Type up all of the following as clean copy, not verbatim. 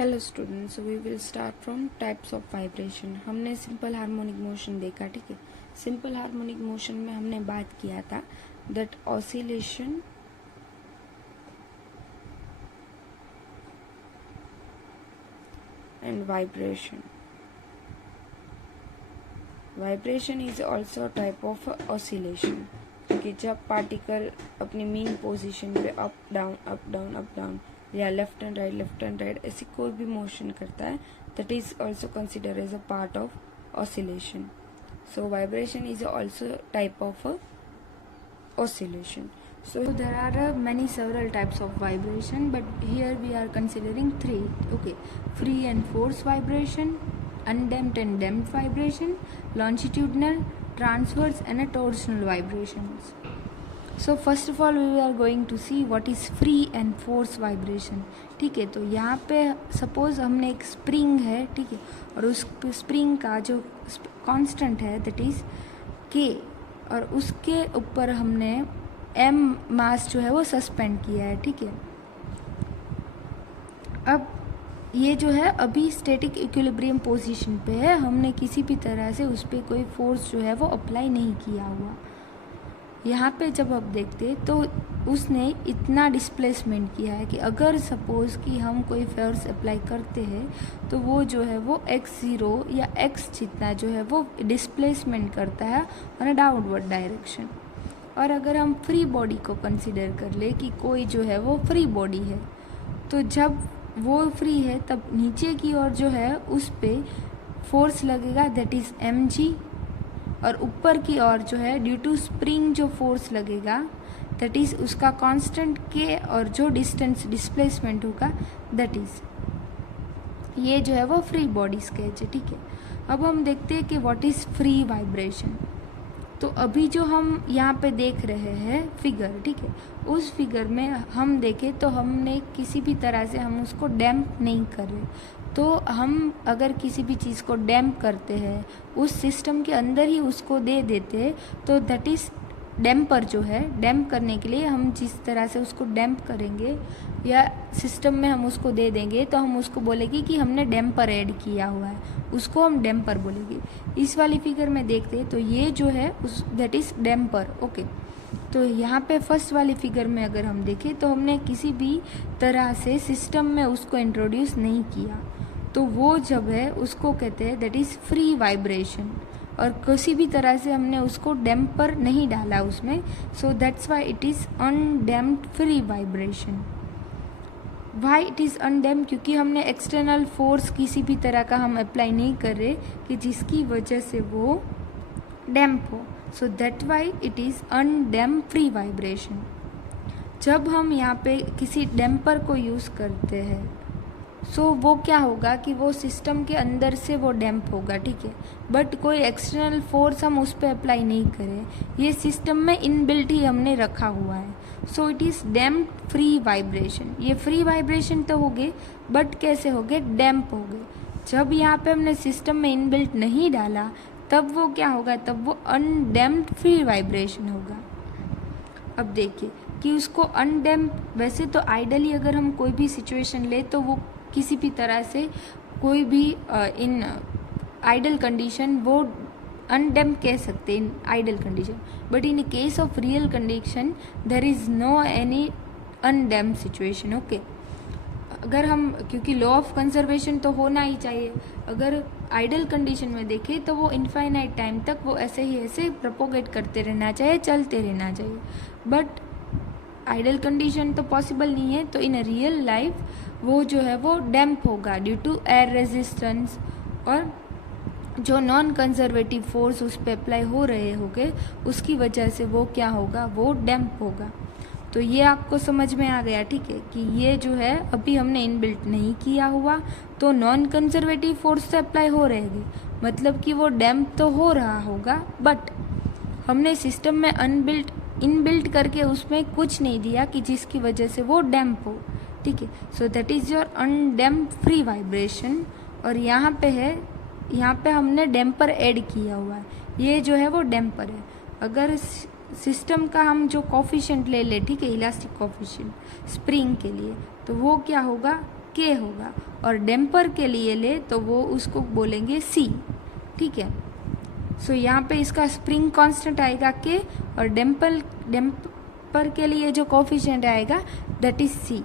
Hello students, we will start from types of vibration. हमने simple harmonic motion देखा, ठीक है। सिंपल हार्मोनिक मोशन में हमने बात किया था that oscillation and vibration. Vibration is also type of oscillation, क्योंकि जब पार्टिकल अपनी मीन पोजीशन पे up down up down up down या लेफ्ट एंड राइट ऐसी कोई भी मोशन करता है, that is also consider as a part of oscillation. So vibration is also type of oscillation. So there are many several types of vibration, but here we are considering three. Okay, free and force vibration, undamped and damped vibration, longitudinal, transverse and a torsional vibrations. So first of all we are going to see what is free and force vibration. ठीक है, तो यहाँ पे suppose हमने एक spring है, ठीक है, और उस स्प्रिंग का जो कांस्टेंट है दैट इज के, और उसके ऊपर हमने m मास जो है वो सस्पेंड किया है, ठीक है। अब ये जो है अभी स्टैटिक इक्विलिब्रियम पोजीशन पे है, हमने किसी भी तरह से उस पर कोई फोर्स जो है वो अप्लाई नहीं किया हुआ। यहाँ पे जब आप देखते तो उसने इतना डिस्प्लेसमेंट किया है कि अगर सपोज कि हम कोई फोर्स अप्लाई करते हैं तो वो जो है वो x0 या x जितना जो है वो डिस्प्लेसमेंट करता है ऑन अ डाउनवर्ड डायरेक्शन। और अगर हम फ्री बॉडी को कंसिडर कर ले कि कोई जो है वो फ्री बॉडी है, तो जब वो फ्री है तब नीचे की ओर जो है उस पर फोर्स लगेगा दैट इज़ mg, और ऊपर की ओर जो है ड्यू टू स्प्रिंग जो फोर्स लगेगा दैट इज उसका कांस्टेंट के, और जो डिस्टेंस डिस्प्लेसमेंट होगा दैट इज, ये जो है वो फ्री बॉडी स्केच है, ठीक है। अब हम देखते हैं कि व्हाट इज फ्री वाइब्रेशन। तो अभी जो हम यहाँ पे देख रहे हैं फिगर, ठीक है, उस फिगर में हम देखें तो हमने किसी भी तरह से हम उसको डैम्प नहीं कर रहे। तो हम अगर किसी भी चीज़ को डैम्प करते हैं, उस सिस्टम के अंदर ही उसको दे देते हैं, तो दैट इज़ डैम्पर जो है। डैम्प करने के लिए हम जिस तरह से उसको डैम्प करेंगे या सिस्टम में हम उसको दे देंगे तो हम उसको बोलेंगे कि हमने डैम्पर ऐड किया हुआ है, उसको हम डैम्पर बोलेंगे। इस वाली फिगर में देखते तो ये जो है उस दैट इज़ डैम्पर, ओके। तो यहाँ पे फर्स्ट वाली फिगर में अगर हम देखें तो हमने किसी भी तरह से सिस्टम में उसको इंट्रोड्यूस नहीं किया, तो वो जब है उसको कहते हैं दैट इज़ फ्री वाइब्रेशन, और किसी भी तरह से हमने उसको डैम्पर नहीं डाला उसमें, so that's why it is undamped free vibration. Why it is undamped, क्योंकि हमने एक्सटर्नल फोर्स किसी भी तरह का हम अप्लाई नहीं कर रहे कि जिसकी वजह से वो डैम्प हो, so that why it is undamped free vibration. जब हम यहाँ पे किसी डैम्पर को यूज़ करते हैं सो वो क्या होगा कि वो सिस्टम के अंदर से वो डैम्प होगा, ठीक है, बट कोई एक्सटर्नल फोर्स हम उस पर अप्लाई नहीं करें, ये सिस्टम में इनबिल्ट ही हमने रखा हुआ है। So it is damped free vibration. ये फ्री वाइब्रेशन तो हो गए, बट कैसे हो गए, डैम्प हो गए। जब यहाँ पे हमने सिस्टम में इनबिल्ट नहीं डाला तब वो क्या होगा, तब वो अनडैम्प्ड फ्री वाइब्रेशन होगा। अब देखिए कि उसको अनडैम्प, वैसे तो आइडली अगर हम कोई भी सिचुएशन ले तो वो किसी भी तरह से कोई भी इन आइडल कंडीशन वो अनडैम्प कह सकते हैं in ideal condition, but in case of real condition there is no any undamp situation, okay. अगर हम, क्योंकि लॉ ऑफ कंजर्वेशन तो होना ही चाहिए, अगर आइडल कंडीशन में देखें तो वो इनफाइनाइट टाइम तक वो ऐसे ही ऐसे प्रोपोगेट करते रहना चाहिए, चलते रहना चाहिए, बट आइडल कंडीशन तो पॉसिबल नहीं है। तो इन रियल लाइफ वो जो है वो डैम्प होगा ड्यू टू एयर रेजिस्टेंस, और जो नॉन कंजर्वेटिव फोर्स उस पर अप्लाई हो रहे होंगे उसकी वजह से वो क्या होगा, वो डैम्प होगा। तो ये आपको समझ में आ गया, ठीक है, कि ये जो है अभी हमने इनबिल्ट नहीं किया हुआ, तो नॉन कंजर्वेटिव फोर्स से अप्लाई हो रहेगी, मतलब कि वो डैम्प तो हो रहा होगा, बट हमने सिस्टम में इनबिल्ट करके उसमें कुछ नहीं दिया कि जिसकी वजह से वो डैम्प हो, ठीक है। So that is your undamped free vibration. और यहाँ पे है, यहाँ पे हमने डैम्पर ऐड किया हुआ है, ये जो है वो डैम्पर है। अगर सिस्टम का हम जो कोफिशिएंट ले ले, ठीक है, इलास्टिक कोफिशिएंट स्प्रिंग के लिए, तो वो क्या होगा, K होगा, और डैम्पर के लिए ले तो वो उसको बोलेंगे C, ठीक है। सो यहाँ पे इसका स्प्रिंग कांस्टेंट आएगा K, और डैम्पर के लिए जो कोफिशिएंट आएगा दैट इज C।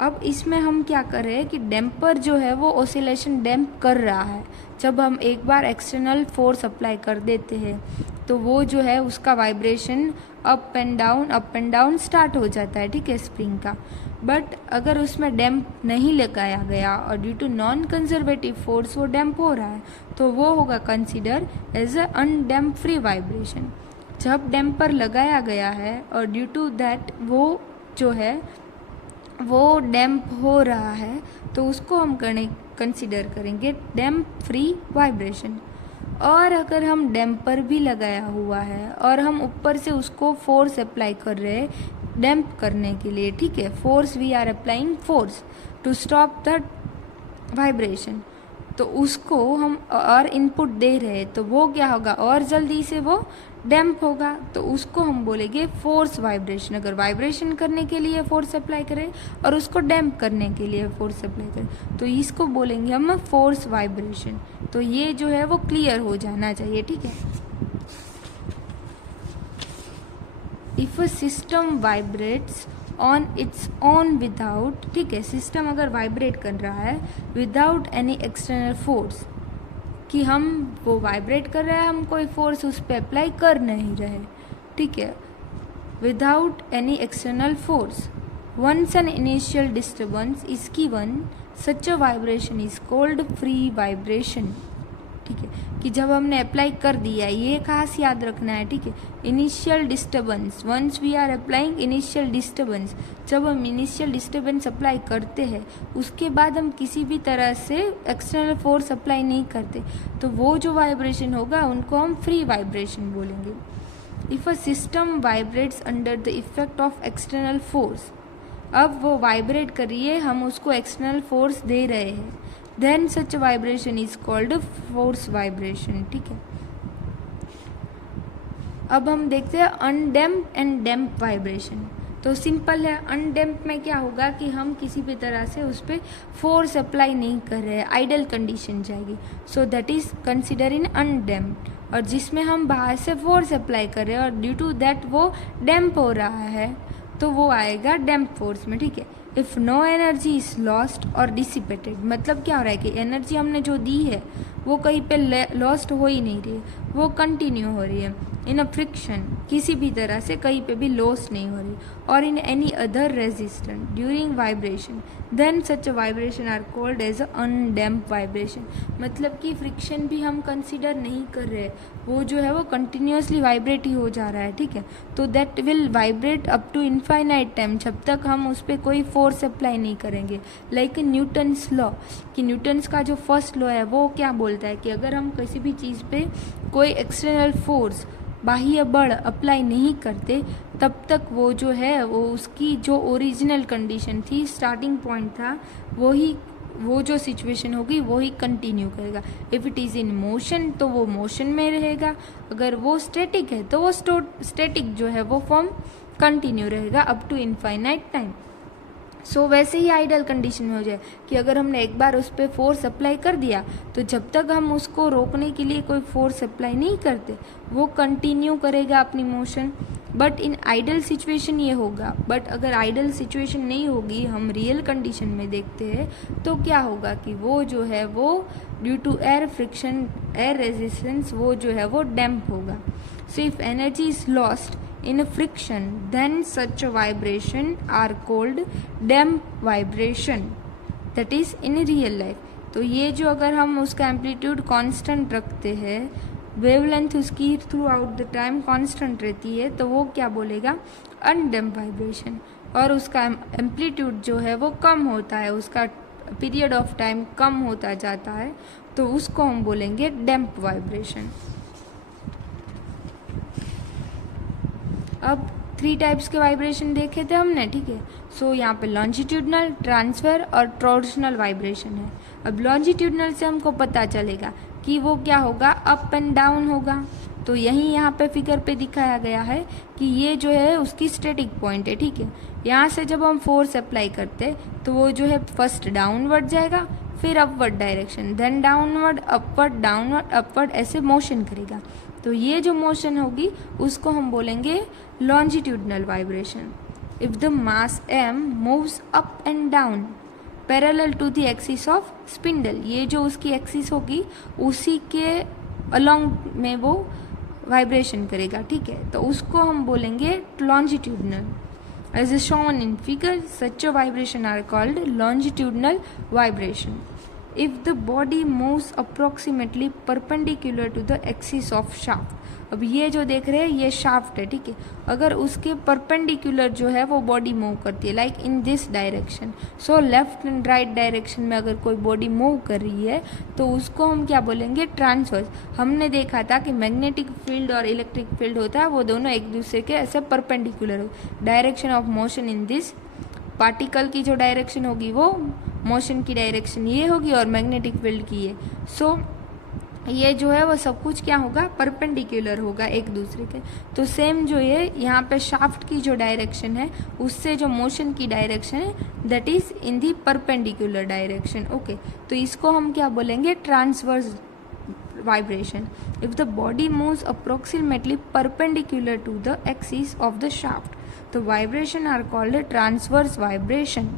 अब इसमें हम क्या कर रहे हैं कि डैम्पर जो है वो ऑसिलेशन डैम्प कर रहा है। जब हम एक बार एक्सटर्नल फोर्स अप्लाई कर देते हैं तो वो जो है उसका vibration up and down start हो जाता है, ठीक है, स्प्रिंग का। बट अगर उसमें डैम्प नहीं लगाया गया और due to non conservative force वो डैम्प हो रहा है तो वो होगा consider as a undamp free vibration. जब डैम्पर लगाया गया है और ड्यू टू दैट वो जो है वो डैम्प हो रहा है तो उसको हम कंसिडर करेंगे डैम्प फ्री वाइब्रेशन। और अगर हम डैम्पर भी लगाया हुआ है और हम ऊपर से उसको फोर्स अप्लाई कर रहे हैं डैम्प करने के लिए, ठीक है, force, we are applying force to stop the vibration, तो उसको हम और इनपुट दे रहे हैं तो वो क्या होगा, और जल्दी से वो डैम्प होगा, तो उसको हम बोलेंगे फोर्स वाइब्रेशन। अगर वाइब्रेशन करने के लिए फोर्स अप्लाई करें और उसको डैम्प करने के लिए फोर्स अप्लाई करें तो इसको बोलेंगे हम फोर्स वाइब्रेशन। तो ये जो है वो क्लियर हो जाना चाहिए, ठीक है। If a system vibrates on its own without, ठीक है, सिस्टम अगर वाइब्रेट कर रहा है विदाउट एनी एक्सटर्नल फोर्स, कि हम वो वाइब्रेट कर रहे हैं, हम कोई फोर्स उस पर अप्लाई कर नहीं रहे, ठीक है, without any external force, once an initial disturbance is given such a vibration is called free vibration, ठीक है, कि जब हमने अप्लाई कर दिया, ये खास याद रखना है, ठीक है, initial disturbance, once we are applying initial disturbance, जब हम इनिशियल डिस्टर्बेंस अप्लाई करते हैं उसके बाद हम किसी भी तरह से एक्सटर्नल फोर्स अप्लाई नहीं करते तो वो जो वाइब्रेशन होगा उनको हम फ्री वाइब्रेशन बोलेंगे। If a system vibrates under the effect of external force, अब वो वाइब्रेट कर रही है, हम उसको एक्सटर्नल फोर्स दे रहे हैं, then such vibration is called force vibration, ठीक है। अब हम देखते हैं अनडैम्प एंड डैम्प वाइब्रेशन। तो सिंपल है, अनडैम्प में क्या होगा कि हम किसी भी तरह से उस पर फोर्स अप्लाई नहीं कर रहे हैं, आइडल कंडीशन जाएगी, so that is consider in undamped. और जिसमें हम बाहर से फोर्स अप्लाई कर रहे हैं और ड्यू टू दैट वो डैम्प हो रहा है तो वो आएगा डैम्प फोर्स में, ठीक है। If no energy is lost or dissipated, मतलब क्या हो रहा है कि एनर्जी हमने जो दी है वो कहीं पे लॉस्ट हो ही नहीं रही है, वो कंटिन्यू हो रही है इन अ फ्रिक्शन, किसी भी तरह से कहीं पे भी लॉस नहीं हो रही, और in any other resistance during vibration, then such a vibration are called as a undamp vibration. मतलब कि फ्रिक्शन भी हम कंसिडर नहीं कर रहे, वो जो है वो कंटिन्यूसली वाइब्रेट ही हो जा रहा है, ठीक है, तो that will vibrate up to infinite time, जब तक हम उस पर कोई फोर्स अप्लाई नहीं करेंगे। लाइक न्यूटन्स लॉ, कि न्यूटन्स का जो फर्स्ट लॉ है वो क्या बोलता है कि अगर हम किसी भी चीज़ पे कोई एक्सटर्नल फोर्स, बाह्य बल अप्लाई नहीं करते तब तक वो जो है वो उसकी जो ओरिजिनल कंडीशन थी, स्टार्टिंग पॉइंट था, वो जो सिचुएशन होगी वो ही कंटिन्यू करेगा। If it is in motion तो वो मोशन में रहेगा, अगर वो स्टैटिक है तो वो स्टैटिक जो है वो फॉर्म कंटिन्यू रहेगा अप टू इनफाइनाइट टाइम। सो वैसे ही आइडल कंडीशन में हो जाए कि अगर हमने एक बार उस पर फोर्स अप्लाई कर दिया तो जब तक हम उसको रोकने के लिए कोई फोर्स अप्लाई नहीं करते वो कंटिन्यू करेगा अपनी मोशन। बट इन आइडल सिचुएशन ये होगा, बट अगर आइडल सिचुएशन नहीं होगी, हम रियल कंडीशन में देखते हैं तो क्या होगा कि वो जो है वो due to air friction, air resistance, वो जो है वो डैम्प होगा। So if energy is lost in a friction then such a vibration are called damp vibration, that is in real life। तो ये जो अगर हम उसका एम्पलीट्यूड कांस्टेंट रखते हैं, वेवलेंथ उसकी through out the time constant रहती है तो वो क्या बोलेगा, अनडैम्प वाइब्रेशन। और उसका एम्पलीट्यूड जो है वो कम होता है, उसका पीरियड ऑफ टाइम कम होता जाता है तो उसको हम बोलेंगे डैम्प वाइब्रेशन। अब 3 टाइप्स के वाइब्रेशन देखे थे हमने, ठीक है। सो यहाँ पे लॉन्जिट्यूडनल, ट्रांसफर और टॉर्शनल वाइब्रेशन है। अब लॉन्जिट्यूडनल से हमको पता चलेगा कि वो क्या होगा, अप एंड डाउन होगा, तो यही यहाँ पे फिगर पे दिखाया गया है कि ये जो है उसकी स्टैटिक पॉइंट है, ठीक है। यहाँ से जब हम फोर्स अप्लाई करते तो वो जो है फर्स्ट डाउनवर्ड जाएगा, फिर upward direction, then downward upward ऐसे मोशन करेगा। तो ये जो मोशन होगी उसको हम बोलेंगे longitudinal vibration. If the mass m moves up and down parallel to the axis of spindle, ये जो उसकी एक्सिस होगी उसी के अलोंग में वो वाइब्रेशन करेगा, ठीक है। तो उसको हम बोलेंगे longitudinal. As is shown in figure, such a vibration are called longitudinal vibration. If the body moves approximately perpendicular to the axis of shaft, अब ये जो देख रहे हैं ये शाफ्ट है, ठीक है। अगर उसके परपेंडिकुलर जो है वो बॉडी मूव करती है like in this direction, so left and right direction में अगर कोई बॉडी मूव कर रही है तो उसको हम क्या बोलेंगे, ट्रांसवर्स। हमने देखा था कि मैग्नेटिक फील्ड और इलेक्ट्रिक फील्ड होता है वो दोनों एक दूसरे के ऐसे परपेंडिकुलर हो। Direction of motion in this particle की जो डायरेक्शन होगी वो मोशन की डायरेक्शन ये होगी और मैग्नेटिक फील्ड की ये। सो ये जो है वो सब कुछ क्या होगा, परपेंडिकुलर होगा एक दूसरे के। तो सेम जो है यहाँ पे शाफ्ट की जो डायरेक्शन है उससे जो मोशन की डायरेक्शन है that is in the perpendicular direction, okay. तो इसको हम क्या बोलेंगे, transverse vibration. If the body moves approximately perpendicular to the axis of the shaft, तो vibration are called transverse vibration.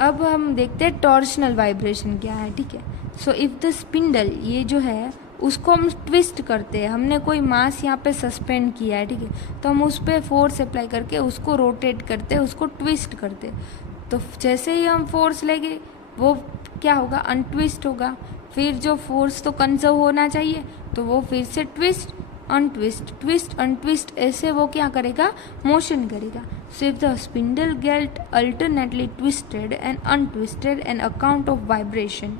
अब हम देखते हैं टॉर्शनल वाइब्रेशन क्या है, ठीक है। सो इफ द स्पिंडल, ये जो है उसको हम ट्विस्ट करते हैं, हमने कोई मास यहाँ पे सस्पेंड किया है, ठीक है, तो हम उस पर फोर्स अप्लाई करके उसको रोटेट करते हैं, उसको ट्विस्ट करते हैं। तो जैसे ही हम फोर्स लेंगे वो क्या होगा, अनट्विस्ट होगा। फिर जो फोर्स तो कंजर्व होना चाहिए तो वो फिर से ट्विस्ट अनट्विस्ट ट्विस्ट अनट्विस्ट ऐसे वो क्या करेगा, मोशन करेगा। So if the spindle get alternately twisted and untwisted an account of vibration,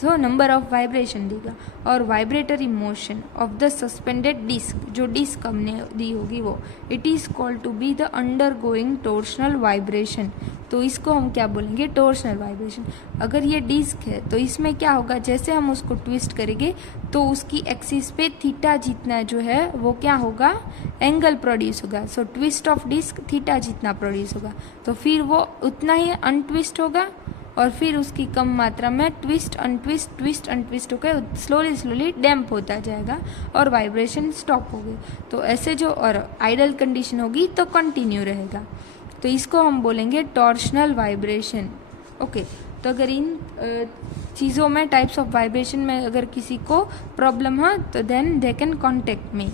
so number of vibration देगा। और vibratory motion of the suspended disc, जो डिस्क हमने दी होगी वो, it is called to be the undergoing torsional vibration. तो इसको हम क्या बोलेंगे, टोर्शनल वाइब्रेशन। अगर ये डिस्क है तो इसमें क्या होगा, जैसे हम उसको ट्विस्ट करेंगे तो उसकी एक्सिस पे थीटा जितना जो है वो क्या होगा, एंगल प्रोड्यूस होगा। सो ट्विस्ट ऑफ डिस्क थीटा जितना प्रोड्यूस होगा, तो फिर वो उतना ही अनट्विस्ट होगा और फिर उसकी कम मात्रा में ट्विस्ट अनट्विस्ट होकर स्लोली डैम्प होता जाएगा और वाइब्रेशन स्टॉप हो गई। तो ऐसे जो और आइडल कंडीशन होगी तो कंटिन्यू रहेगा। तो इसको हम बोलेंगे टॉर्शनल वाइब्रेशन, ओके। तो अगर इन चीज़ों में टाइप्स ऑफ वाइब्रेशन में अगर किसी को प्रॉब्लम हो तो then they can contact me.